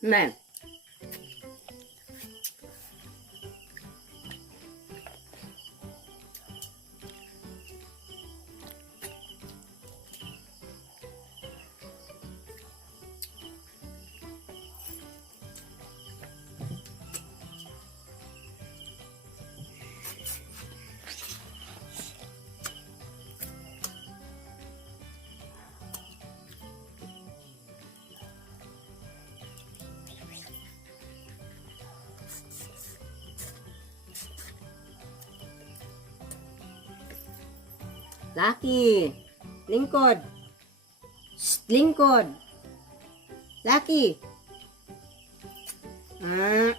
Na. Lucky. Lingkod. Shh, lingkod. Lucky. Ah.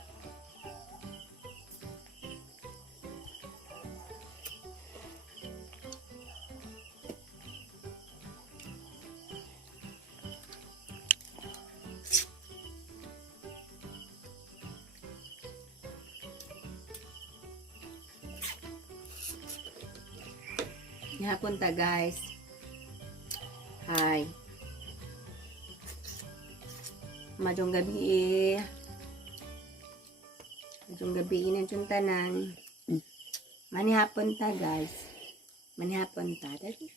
Hapon ta guys. Hi. Madong gabi. Madong gabi na yung tanan. Manihapon ta guys. Manihapon ta. Dali.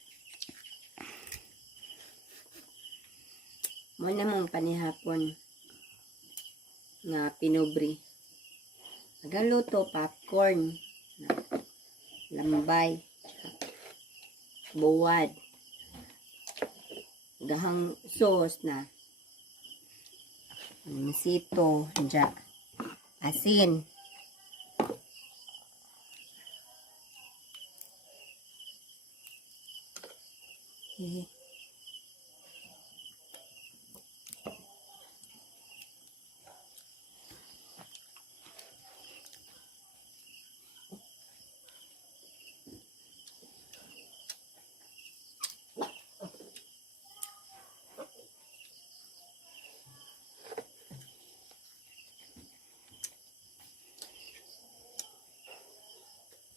Mo na mong panihapon nga pinubri. Nagaluto popcorn. Lambay. Buwad. Gahang sauce na. Misito. Dya. Asin.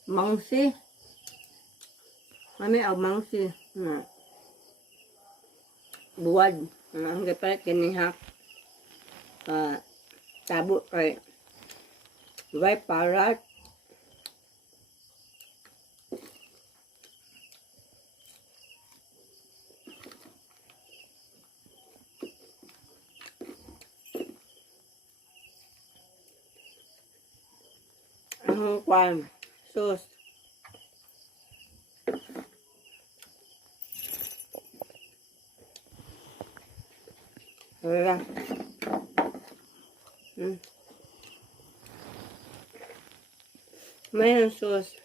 Mangsi. Mami ang mangsi. Buwad. Ang gapalit kinihak. Tabo kay Dubai parat. Ang kwan. Sauce. Wala. Mayroon sauce.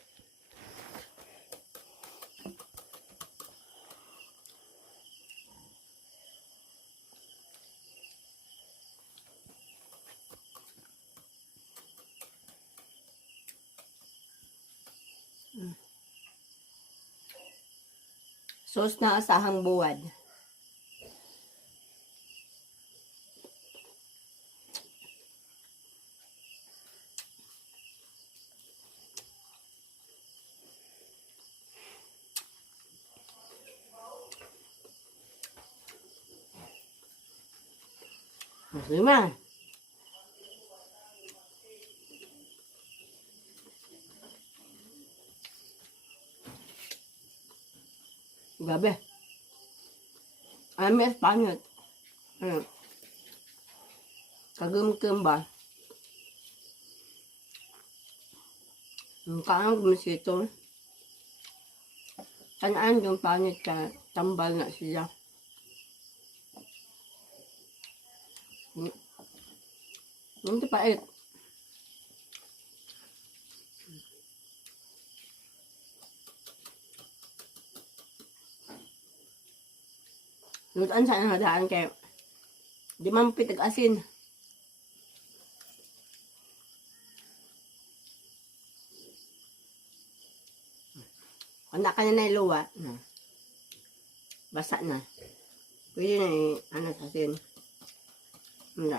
Sauce na asahang buwad. Lima. Gabi. Amis pangit. Kagum-kum ba? Kaang gumisito. Kanaan yung pangit ka. Tambal na siya. Hindi pait. Lutaan sa hadaan kayo. Di man pitag asin. Kanda ka na iluwa. Basa na. Pwede na sa asin. Hindi.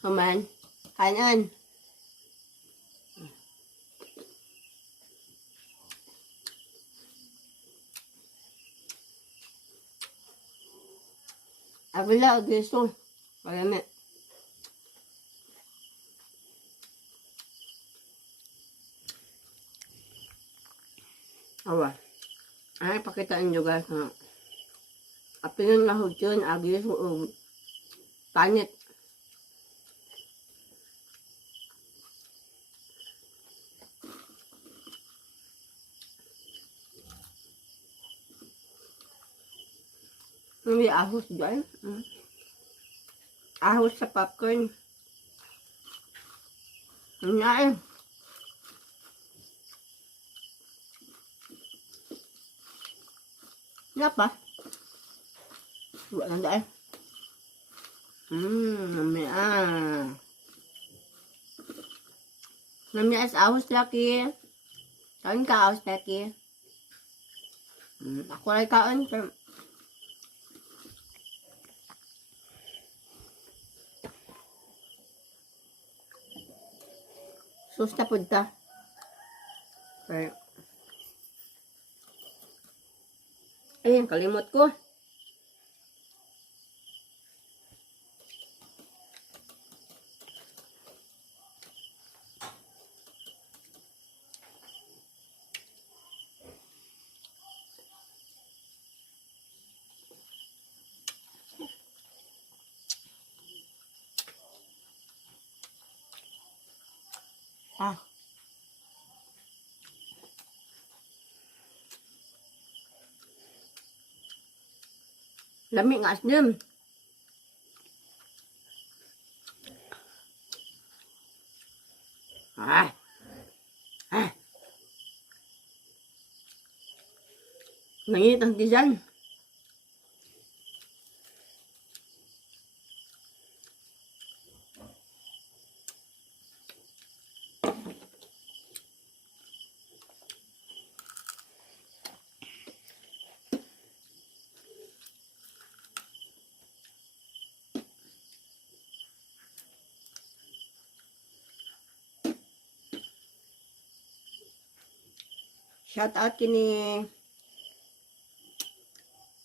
Haman. Kanan. Agila, agiso. Kalami. Awa. Ay, pakitaan nyo guys na apilin na hudyon, agiso, panit. May ahos dyan. Ahos sa popcorn. Ngayon. Kenapa? Buat nanti. Nami Nami es ahos lagi. Kain ka ahos lagi. Aku lagi kain. Susta punta. Okay. Ayun, kalimot ko. Lami nga asdem. Nangit ang tiyan. Shout out kini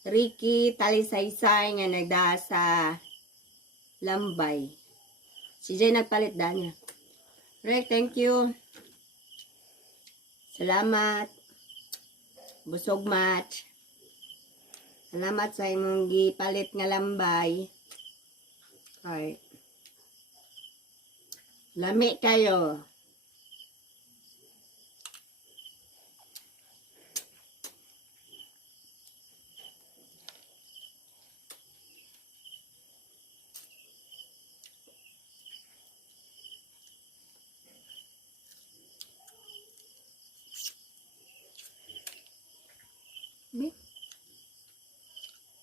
Ricky Talisaysay nga nagda sa Lambay. Si Jay nagpalit da niya. Rick, thank you. Salamat. Busog match. Salamat sa imong gipalit nga Lambay. Okay. Lami kayo.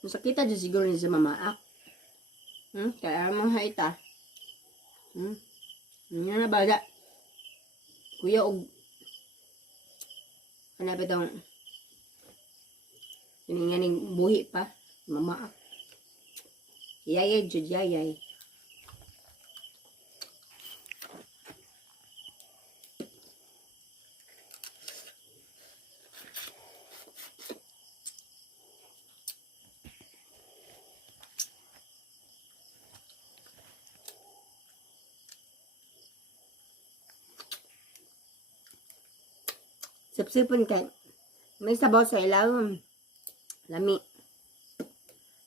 Masakita dyan siguro ni sa mamaak. Kaya mga haita. Yan na bala. Kuya og hanap itong hininganing buhi pa. Mamaak. Yayay jud yayay. Sipsipon ka. May sabaw sa ilaw. Lami.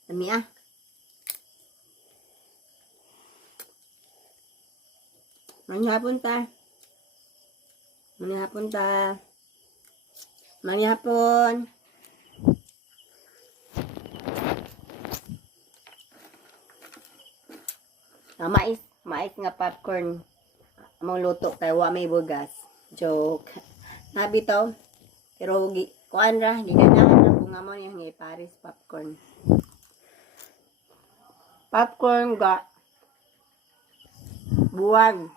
Lami ah. Manghapon ta. Manghapon ta. Manghapon. Mais. Mais nga popcorn. Among luto kay wa may bugas. Joke. Nabi to. Pero kuan ra, giganahan na kung amon yung Paris popcorn. Popcorn ga buwag.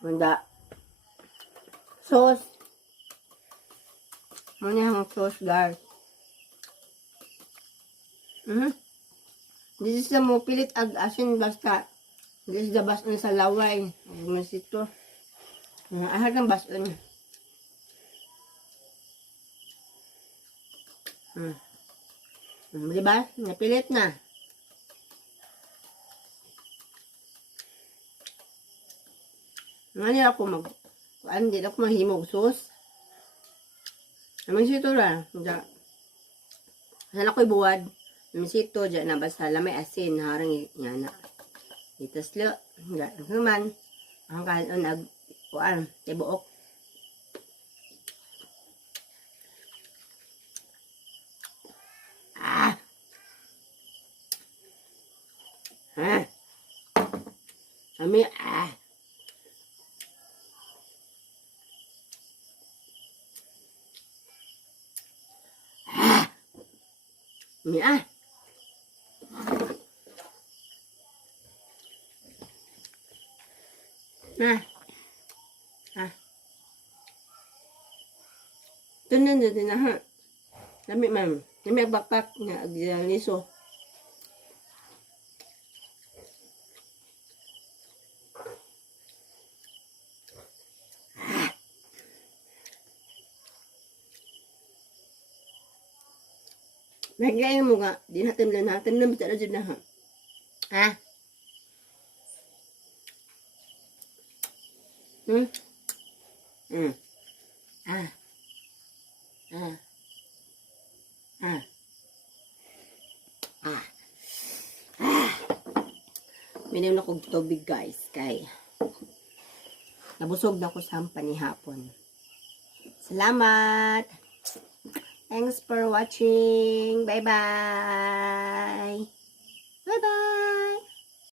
Manda. Sauce. Muna ang sauce, guys. This is mo pilit ag asin basta This the bason sa laway. Masito. Ahal ng bason. Diba? Napilit na. Ngayon ako hindi ako mahimog sus. Naman sito ra. Sana ako'y buwad. Naman sito, dyan na basta lamay asin. Harang yan na. Itaslo. Naman. Ang kanon kuan. Tibuok. Kami, Kami, Tunan na din na ha. Kami, ma'am. Kami bakpak na agliso. Naglayan mo nga, di natin lang natin na bitala dyan na ha. Ha? Minim na kong tubig guys, kay nabusog na ko sa panihapon. Salamat! Thanks for watching. Bye-bye.